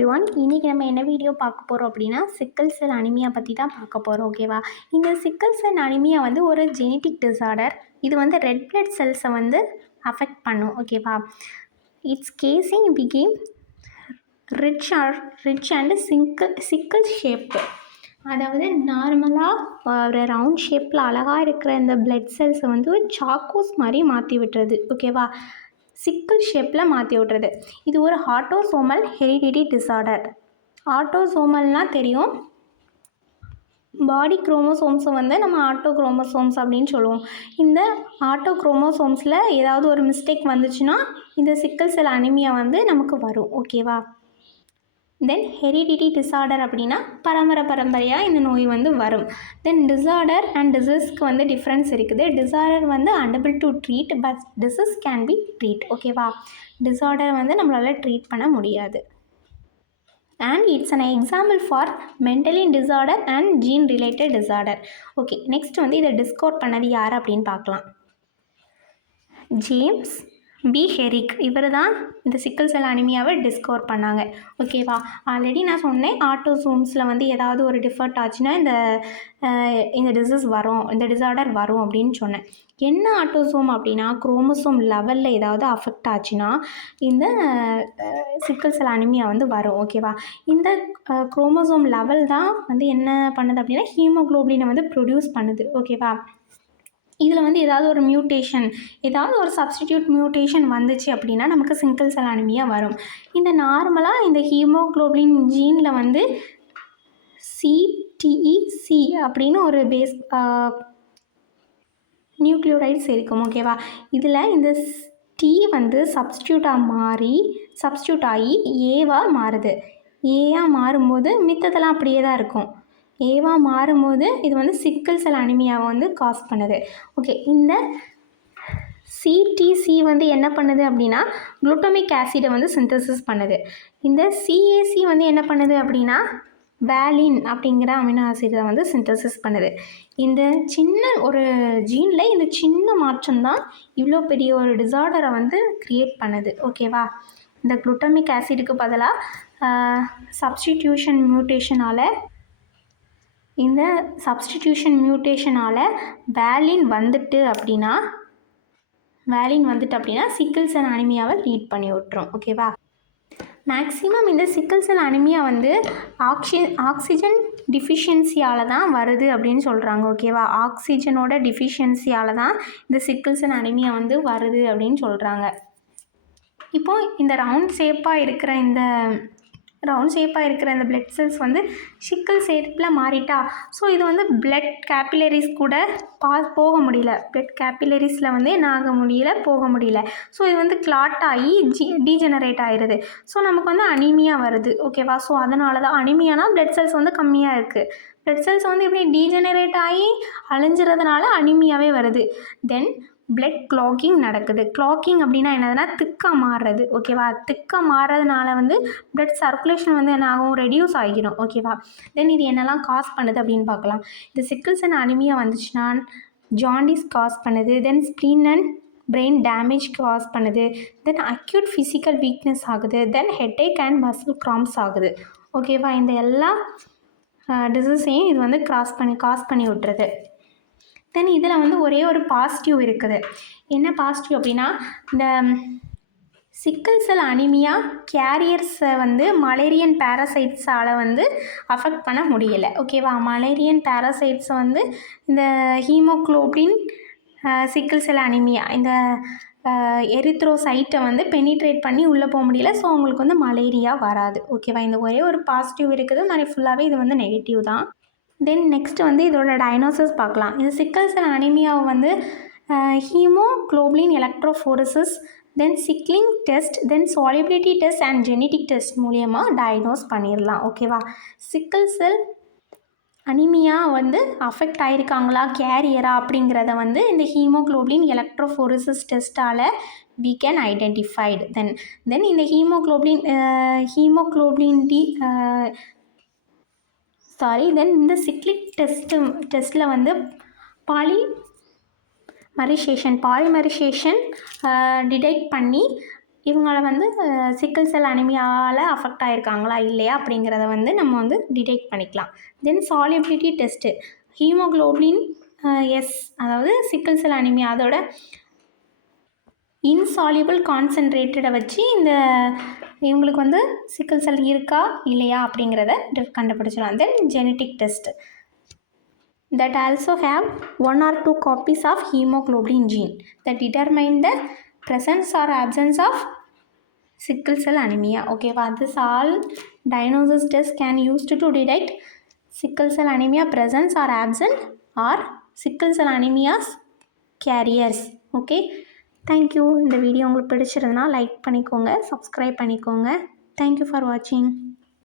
Everyone. இன்றைக்கி நம்ம என்ன வீடியோ பார்க்க போகிறோம் அப்படின்னா சிக்கல் செல் அனிமியா பற்றி தான் பார்க்க போகிறோம். ஓகேவா? இந்த சிக்கல் செல் அனிமியா வந்து ஒரு ஜெனட்டிக் டிஸார்டர். இது வந்து ரெட் பிளட் செல்ஸை வந்து அஃபெக்ட் பண்ணும். ஓகேவா? It's causing become rich and sickle shape. அதாவது நார்மலாக ஒரு ரவுண்ட் ஷேப்பில் அழகாக இருக்கிற இந்த பிளட் செல்ஸை வந்து சாக்கோஸ் மாதிரி மாற்றி விட்டுறது. ஓகேவா? சிக்கல் ஷேப்பில் மாற்றி விட்றது. இது ஒரு ஆட்டோசோமல் ஹெரிடிட்டி டிஸார்டர். ஆட்டோசோமல்னால் தெரியும், பாடி குரோமோசோம்ஸை வந்து நம்ம ஆட்டோ குரோமோசோம்ஸ் அப்படின்னு சொல்லுவோம். இந்த ஆட்டோ குரோமோசோம்ஸில் ஏதாவது ஒரு மிஸ்டேக் வந்துச்சுன்னா இந்த சிக்கல் செல் அனிமியா வந்து நமக்கு வரும். ஓகேவா? தென் ஹெரிடிட்டி டிஸார்டர் அப்படின்னா பரம்பரையாக இந்த நோய் வந்து வரும். தென் டிஸார்டர் அண்ட் டிசீஸ்க்கு வந்து டிஃப்ரென்ஸ் இருக்குது. டிஸார்டர் வந்து unable to treat, but disease can be treat. ஓகேவா? டிஸார்டர் வந்து நம்மளால் ட்ரீட் பண்ண முடியாது. And it's an example for mentally disorder and gene related disorder. Okay, next வந்து இதை டிஸ்கவர் பண்ணது யார் அப்படின்னு பார்க்கலாம். ஜேம்ஸ் பி ஹெரிக் இவர் தான் இந்த சிக்கல் செல் அனிமியாவை டிஸ்கவர் பண்ணாங்க. ஓகேவா? ஆல்ரெடி நான் சொன்னேன், ஆட்டோசோம்ஸில் வந்து ஏதாவது ஒரு டிஃபெக்ட் ஆச்சுன்னா இந்த டிசீஸ் வரும், இந்த டிஸார்டர் வரும் அப்படின்னு சொன்னேன். என்ன ஆட்டோசோம் அப்படின்னா குரோமோசோம் லெவலில் ஏதாவது அஃபெக்ட் ஆச்சுன்னா இந்த சிக்கல் செல் அனிமியா வந்து வரும். ஓகேவா? இந்த குரோமோசோம் லெவல் தான் வந்து என்ன பண்ணுது அப்படின்னா ஹீமோக்ளோபினை வந்து ப்ரொடியூஸ் பண்ணுது. ஓகேவா? இதில் வந்து ஏதாவது ஒரு மியூட்டேஷன், ஏதாவது ஒரு சப்ஸ்டிடியூட் மியூட்டேஷன் வந்துச்சு அப்படின்னா நமக்கு சிக்கல் செல் அனிமியா வரும். இந்த நார்மலாக இந்த ஹீமோக்ளோபின் ஜீனில் வந்து CTEC அப்படின்னு ஒரு பேஸ் நியூக்ளியோடைட்ஸ் இருக்கும். ஓகேவா? இதில் இந்த T வந்து சப்ஸ்டியூட் ஆகி ஏவாக மாறுது. ஏயாக மாறும்போது மித்ததெல்லாம் அப்படியே தான் இருக்கும். ஏவாக மாறும்போது இது வந்து சிக்கல் செல் அனிமியாவை வந்து காஸ் பண்ணுது. ஓகே, இந்த CTC வந்து என்ன பண்ணுது அப்படின்னா குளுட்டமிக் ஆசிடை வந்து சிந்தசிஸ் பண்ணுது. இந்த CAC வந்து என்ன பண்ணுது அப்படின்னா வேலின் அப்படிங்கிற அமினோ ஆசிடை வந்து சிந்தசிஸ் பண்ணுது. இந்த சின்ன ஒரு ஜீனில் இந்த சின்ன மாற்றம் தான் இவ்வளோ பெரிய ஒரு டிஸார்டரை வந்து க்ரியேட் பண்ணுது. ஓகேவா? இந்த குளுட்டமிக் ஆசிடுக்கு பதிலாக சப்ஸ்டிடியூஷன் மியூட்டேஷனால் வேலின் வந்துட்டு அப்படின்னா சிக்கல் செல் அனிமியாவை லீட் பண்ணி விட்டுரும். ஓகேவா? மேக்ஸிமம் இந்த சிக்கல் செல் அனிமியா வந்து ஆக்சிஜன் டிஃபிஷியன்சியால் தான் வருது அப்படின்னு சொல்கிறாங்க. ஓகேவா? ஆக்சிஜனோட டிஃபிஷியன்சியால் தான் இந்த சிக்கல் செல் அனிமியா வந்து வருது அப்படின்னு சொல்கிறாங்க. இப்போது இந்த ரவுண்ட் ஷேப்பாக இருக்கிற இந்த பிளட் செல்ஸ் வந்து சிக்கல் ஷேப்பில் மாறிட்டா, ஸோ இது வந்து பிளட் கேபிலரிஸ் கூட போக முடியல. பிளட் கேபிலரிஸில் வந்து என்ன ஆக முடியல, போக முடியல. ஸோ இது வந்து கிளாட் ஆகி டீஜெனரேட் ஆகிடுது. ஸோ நமக்கு வந்து அனிமியா வருது. ஓகேவா? ஸோ அதனால தான் அனிமியானா பிளட் செல்ஸ் வந்து கம்மியாக இருக்குது. பிளட் செல்ஸ் வந்து இப்படி டீஜெனரேட் ஆகி அழிஞ்சிறதுனால அனிமியாவே வருது. தென் பிளட் கிளாக்கிங் நடக்குது. கிளாக்கிங் அப்படின்னா என்னதுன்னா திக்காக மாறுறது. ஓகேவா? திக்காக மாறுறதுனால வந்து பிளட் சர்க்குலேஷன் வந்து என்ன ஆகும், ரெடியூஸ் ஆகிடும். ஓகேவா? தென் இது என்னெல்லாம் காஸ் பண்ணுது அப்படின்னு பார்க்கலாம். இந்த சிக்கல் செல் அனிமியா வந்துச்சுன்னா ஜாண்டிஸ் காஸ் பண்ணுது. Then spleen and brain damage cause பண்ணுது. தென் அக்யூட் ஃபிசிக்கல் வீக்னஸ் ஆகுது. Then headache and muscle cramps ஆகுது. ஓகேவா? இந்த எல்லா டிசீஸையும் இது வந்து காஸ் பண்ணி விட்டுறது. தென் இதில் வந்து ஒரே ஒரு பாசிட்டிவ் இருக்குது. என்ன பாசிட்டிவ் அப்படின்னா இந்த சிக்கல் செல் அனிமியா கேரியர்ஸை வந்து மலேரியன் பேரசைட்ஸால் வந்து அஃபெக்ட் பண்ண முடியலை. ஓகேவா? மலேரியன் பேரசைட்ஸை வந்து இந்த ஹீமோக்ளோபின் சிக்கல் செல் அனிமியா இந்த எரித்ரோசைட்டை வந்து பெனிட்ரேட் பண்ணி உள்ளே போக முடியல. ஸோ அவங்களுக்கு வந்து மலேரியா வராது. ஓகேவா? இந்த ஒரே ஒரு பாசிட்டிவ் இருக்குது. மாதிரி ஃபுல்லாகவே இது வந்து நெகட்டிவ் தான். தென் நெக்ஸ்ட் வந்து இதோட டயக்னோசிஸ் பார்க்கலாம். இந்த சிக்கல் செல் அனிமியாவை வந்து haemoglobin electrophoresis, then sickling test, then solubility test and genetic test மூலியமாக டயக்னோஸ் பண்ணிடலாம். ஓகேவா? சிக்கல் செல் அனிமியா வந்து அஃபெக்ட் ஆகிருக்காங்களா, கேரியரா அப்படிங்கிறத வந்து இந்த ஹீமோக்ளோபின் எலக்ட்ரோஃபோரசிஸ் டெஸ்ட்டால் we can identified. தென் இந்த ஹீமோக்ளோபின் தென் இந்த சிக்லிக் டெஸ்ட்டில் வந்து பாலிமரைசேஷன் டிடெக்ட் பண்ணி இவங்கள வந்து சிக்கல் செல் அனிமியாவால் அஃபெக்ட் ஆகிருக்காங்களா இல்லையா அப்படிங்கிறத வந்து நம்ம வந்து டிடெக்ட் பண்ணிக்கலாம். தென் சாலிபிலிட்டி டெஸ்ட்டு, ஹீமோக்ளோபின் எஸ், அதாவது சிக்கல் செல் அனிமியா அதோட இன்சால்யூபிள் கான்சன்ட்ரேட்டடை வச்சு இவங்களுக்கு வந்து சிக்கல் செல் இருக்கா இல்லையா அப்படிங்கிறத கண்டுபிடிச்சிடலாம். Then genetic test that also have 1 or 2 copies of hemoglobin gene that determine the presence or absence of sickle cell anemia. Okay, this all diagnosis tests can used to detect sickle cell anemia presence or absent or sickle cell anemia's carriers. Okay, thank you. இந்த video உங்களுக்கு பிடிச்சிருந்தனா like பண்ணிக்கோங்க, subscribe பண்ணிக்கோங்க. Thank you for watching.